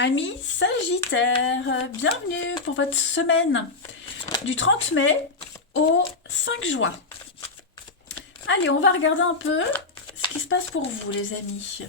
Amis Sagittaire, bienvenue pour votre semaine du 30 mai au 5 juin. Allez, on va regarder un peu ce qui se passe pour vous les amis.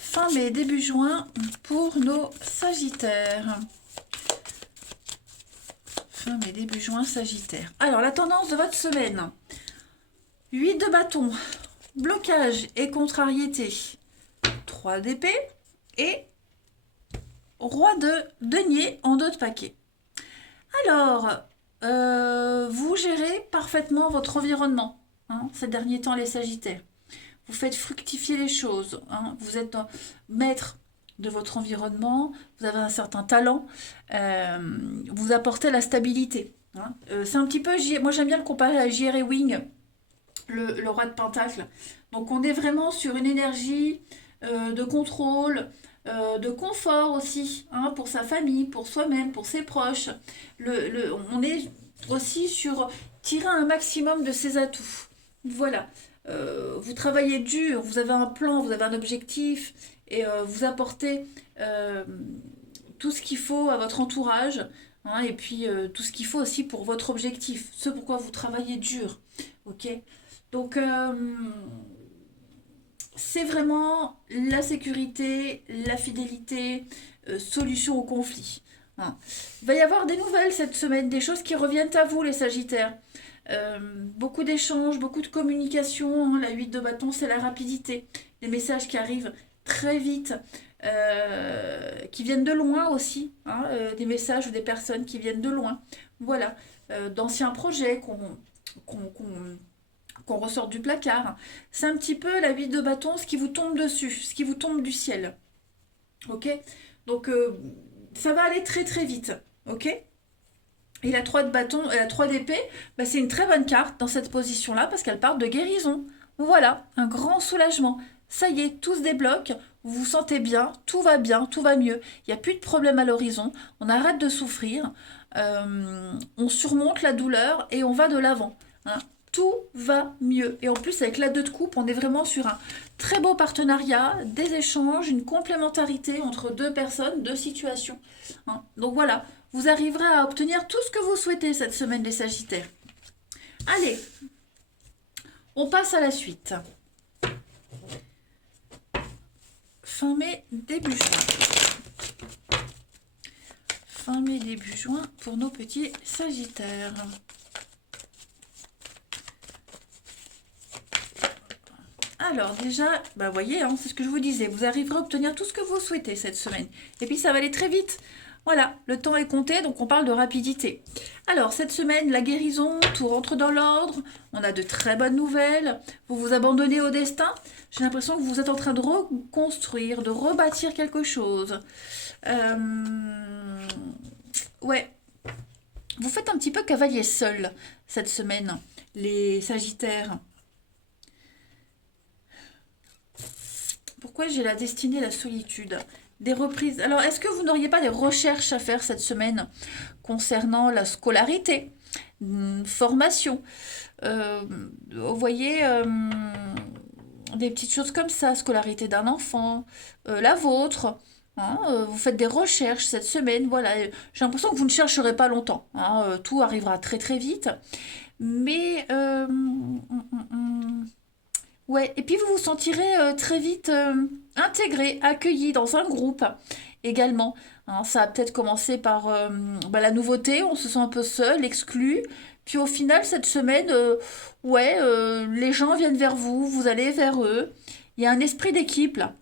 Fin mai, début juin pour nos Sagittaires. Fin mai, début juin, Sagittaire. Alors, la tendance de votre semaine. 8 de bâton, blocage et contrariété. 3 d'épée et roi de denier en dos de paquet. Alors, vous gérez parfaitement votre environnement ces derniers temps, les Sagittaires. Vous faites fructifier les choses. Vous êtes maître de votre environnement. Vous avez un certain talent. Vous apportez la stabilité. C'est un petit peu... Moi, j'aime bien le comparer à J.R. Ewing, le roi de Pentacle. Donc, on est vraiment sur une énergie de contrôle, de confort aussi, pour sa famille, pour soi-même, pour ses proches. On est aussi sur tirer un maximum de ses atouts. Voilà. Vous travaillez dur, vous avez un plan, vous avez un objectif, et vous apportez tout ce qu'il faut à votre entourage, et puis tout ce qu'il faut aussi pour votre objectif, ce pourquoi vous travaillez dur. Ok. Donc, c'est vraiment la sécurité, la fidélité, solution au conflit. Il va y avoir des nouvelles cette semaine, des choses qui reviennent à vous les Sagittaires. Beaucoup d'échanges, beaucoup de communication. La 8 de bâton, c'est la rapidité. Les messages qui arrivent très vite, qui viennent de loin aussi. Des messages ou des personnes qui viennent de loin. Voilà. D'anciens projets qu'on ressort du placard. C'est un petit peu la 8 de bâton, ce qui vous tombe dessus, ce qui vous tombe du ciel. Ok. Donc, ça va aller très très vite. Ok. Et la 3 de bâton, la 3 d'épée, c'est une très bonne carte dans cette position-là parce qu'elle part de guérison. Voilà, un grand soulagement. Ça y est, tout se débloque, vous vous sentez bien, tout va mieux. Il n'y a plus de problème à l'horizon, on arrête de souffrir, on surmonte la douleur et on va de l'avant. Tout va mieux. Et en plus, avec la 2 de coupe, on est vraiment sur un très beau partenariat, des échanges, une complémentarité entre deux personnes, deux situations. Donc voilà, vous arriverez à obtenir tout ce que vous souhaitez cette semaine, les Sagittaires. Allez, on passe à la suite. Fin mai, début juin. Fin mai, début juin pour nos petits Sagittaires. Alors déjà, voyez, c'est ce que je vous disais, vous arriverez à obtenir tout ce que vous souhaitez cette semaine. Et puis ça va aller très vite. Voilà, le temps est compté, donc on parle de rapidité. Alors cette semaine, la guérison, tout rentre dans l'ordre, on a de très bonnes nouvelles, vous vous abandonnez au destin. J'ai l'impression que vous êtes en train de reconstruire, de rebâtir quelque chose. Ouais, vous faites un petit peu cavalier seul cette semaine, les Sagittaires. Pourquoi j'ai la destinée, la solitude? Des reprises. Alors, est-ce que vous n'auriez pas des recherches à faire cette semaine concernant la scolarité, formation? Vous voyez, des petites choses comme ça, scolarité d'un enfant, la vôtre. Vous faites des recherches cette semaine. Voilà, j'ai l'impression que vous ne chercherez pas longtemps. Tout arrivera très très vite. Mais ouais, et puis vous vous sentirez très vite intégré, accueilli dans un groupe également. Ça a peut-être commencé par la nouveauté, on se sent un peu seul, exclu. Puis au final, cette semaine, les gens viennent vers vous, vous allez vers eux. Il y a un esprit d'équipe là.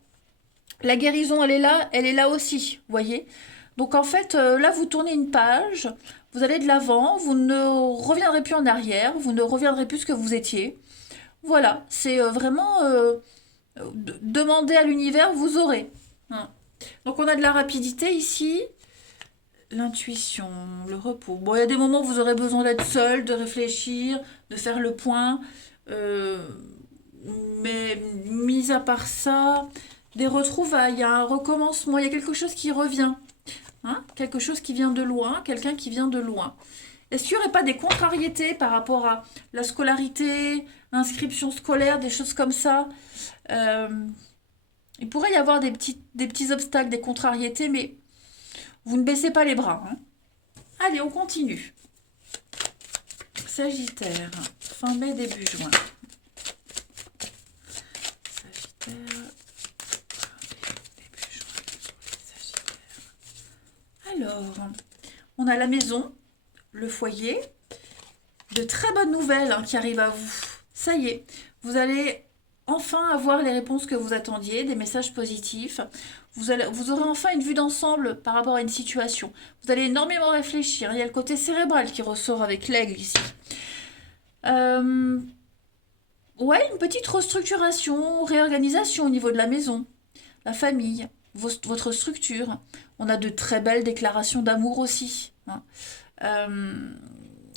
La guérison, elle est là aussi, vous voyez. Donc en fait, là, vous tournez une page, vous allez de l'avant, vous ne reviendrez plus en arrière, vous ne reviendrez plus ce que vous étiez. Voilà, c'est vraiment demander à l'univers, vous aurez. Donc on a de la rapidité ici, l'intuition, le repos. Bon, il y a des moments où vous aurez besoin d'être seul, de réfléchir, de faire le point. Mais mis à part ça, des retrouvailles, il y a un recommencement, il y a quelque chose qui revient. Quelque chose qui vient de loin, quelqu'un qui vient de loin. Est-ce qu'il n'y aurait pas des contrariétés par rapport à la scolarité, inscription scolaire, des choses comme ça? Il pourrait y avoir des petits obstacles, des contrariétés, mais Vous ne baissez pas les bras. Hein. Allez, on continue. Sagittaire, fin mai, début juin. Sagittaire, début juin. Sagittaire. Alors, on a la maison, le foyer. De très bonnes nouvelles qui arrivent à vous. Ça y est, vous allez enfin avoir les réponses que vous attendiez, des messages positifs. Vous aurez enfin une vue d'ensemble par rapport à une situation. Vous allez énormément réfléchir. Il y a le côté cérébral qui ressort avec l'aigle ici. Ouais, une petite restructuration, réorganisation au niveau de la maison, la famille, votre structure. On a de très belles déclarations d'amour aussi. Hein.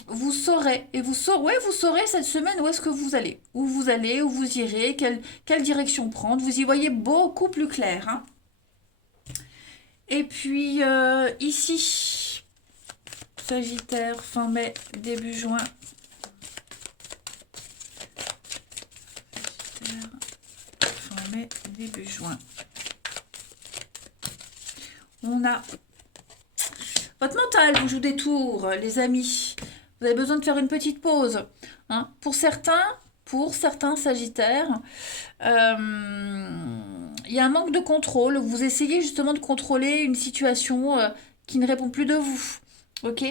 Vous saurez, et vous saurez cette semaine où est-ce que vous allez. Où vous allez, où vous irez, quelle direction prendre. Vous y voyez beaucoup plus clair. Hein. Et puis, ici, Sagittaire, fin mai, début juin. Sagittaire, fin mai, début juin. On a... Votre mental vous joue des tours, les amis. Vous avez besoin de faire une petite pause. Hein. Pour certains Sagittaires, il y a un manque de contrôle. Vous essayez justement de contrôler une situation qui ne répond plus de vous. Ok.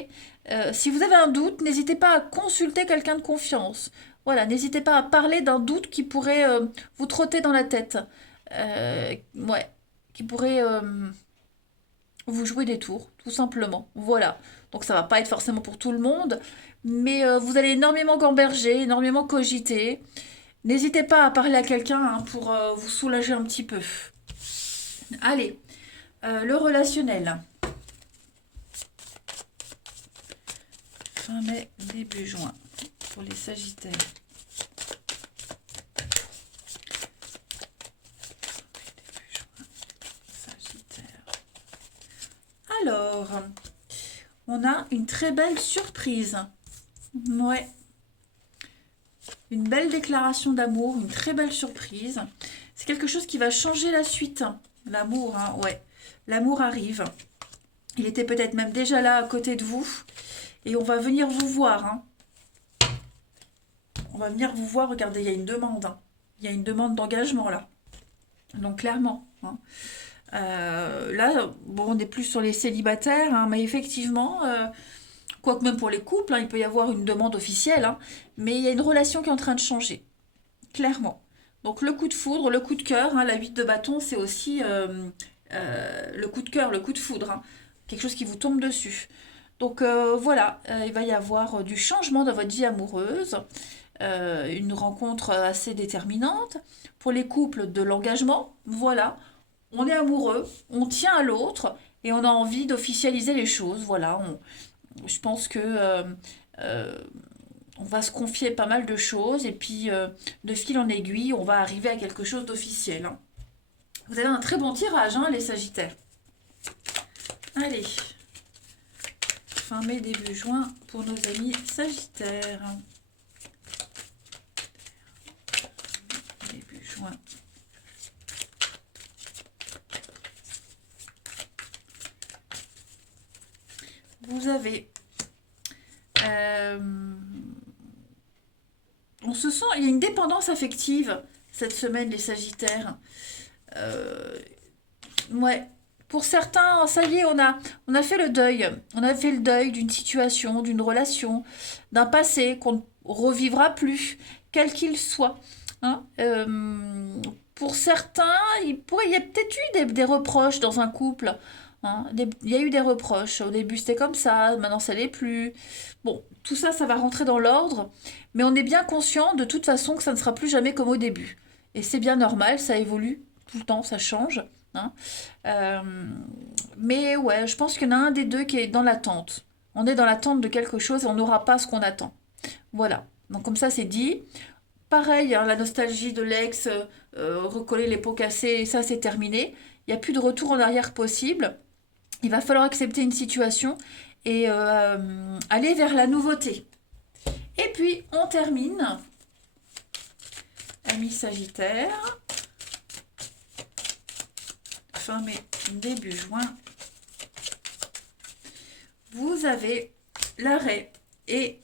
Si vous avez un doute, n'hésitez pas à consulter quelqu'un de confiance. Voilà, n'hésitez pas à parler d'un doute qui pourrait vous trotter dans la tête. Ouais, qui pourrait vous jouer des tours, tout simplement. Voilà. Donc ça va pas être forcément pour tout le monde, mais vous allez énormément gamberger, énormément cogiter. N'hésitez pas à parler à quelqu'un pour vous soulager un petit peu. Allez, le relationnel. Fin mai, début juin, pour les Sagittaires. Alors, on a une très belle surprise. Ouais. Une belle déclaration d'amour, une très belle surprise. C'est quelque chose qui va changer la suite. L'amour, hein, ouais. L'amour arrive. Il était peut-être même déjà là à côté de vous. Et on va venir vous voir. Hein. On va venir vous voir. Regardez, il y a une demande. Hein. Il y a une demande d'engagement là. Donc clairement. Hein. Là, bon, on n'est plus sur les célibataires, hein, mais effectivement, quoique même pour les couples, hein, il peut y avoir une demande officielle, hein, mais il y a une relation qui est en train de changer, clairement. Donc le coup de foudre, le coup de cœur, hein, la 8 de bâton, c'est aussi le coup de cœur, le coup de foudre, hein, quelque chose qui vous tombe dessus. Donc voilà, il va y avoir du changement dans votre vie amoureuse, une rencontre assez déterminante. Pour les couples, de l'engagement, voilà. On est amoureux, on tient à l'autre et on a envie d'officialiser les choses. Voilà, je pense que euh, on va se confier pas mal de choses et puis de fil en aiguille, on va arriver à quelque chose d'officiel. Hein. Vous avez un très bon tirage, hein, les Sagittaires. Allez, fin mai, début juin pour nos amis Sagittaires. Début juin. Vous avez... on se sent... Il y a une dépendance affective cette semaine, les Sagittaires. Ouais. Pour certains, ça y est, on a fait le deuil. On a fait le deuil d'une situation, d'une relation, d'un passé qu'on ne revivra plus, quel qu'il soit. Hein. Pour certains, il y a peut-être eu des reproches dans un couple. Hein. Il y a eu des reproches. Au début, c'était comme ça, maintenant, ça l'est plus. Bon, tout ça, ça va rentrer dans l'ordre. Mais on est bien conscient de toute façon que ça ne sera plus jamais comme au début. Et c'est bien normal, ça évolue tout le temps, ça change. Hein. Euh, mais ouais, je pense qu'il y en a un des deux qui est dans l'attente. On est dans l'attente de quelque chose et on n'aura pas ce qu'on attend. Voilà. Donc comme ça, c'est dit. Pareil, hein, la nostalgie de l'ex, recoller les pots cassés, ça c'est terminé. Il n'y a plus de retour en arrière possible. Il va falloir accepter une situation et aller vers la nouveauté. Et puis, on termine. Amis Sagittaire. Fin mai, début juin. vous avez l'arrêt et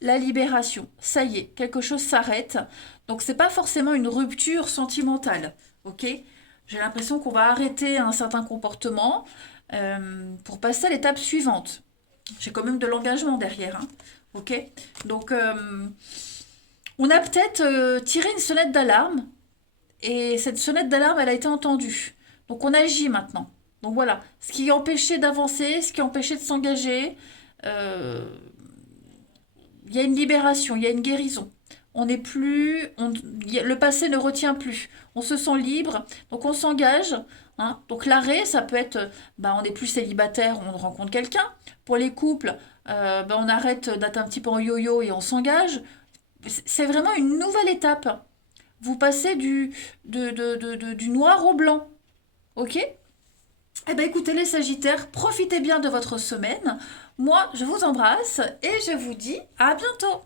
la libération. Ça y est, quelque chose s'arrête. Donc, c'est pas forcément une rupture sentimentale. Ok? J'ai l'impression qu'on va arrêter un certain comportement pour passer à l'étape suivante. J'ai quand même de l'engagement derrière. Hein. Ok? Donc, on a peut-être tiré une sonnette d'alarme. Et cette sonnette d'alarme, elle a été entendue. Donc, on agit maintenant. Donc voilà, ce qui empêchait d'avancer, ce qui empêchait de s'engager, euh, il y a une libération, il y a une guérison. On n'est plus, le passé ne retient plus. On se sent libre, donc on s'engage. Hein. Donc l'arrêt, ça peut être, bah, on n'est plus célibataire, on rencontre quelqu'un. Pour les couples, bah, on arrête d'être un petit peu en yo-yo et on s'engage. C'est vraiment une nouvelle étape. Vous passez du noir au blanc. Ok? Eh bien écoutez les Sagittaires, profitez bien de votre semaine. Moi, je vous embrasse et je vous dis à bientôt.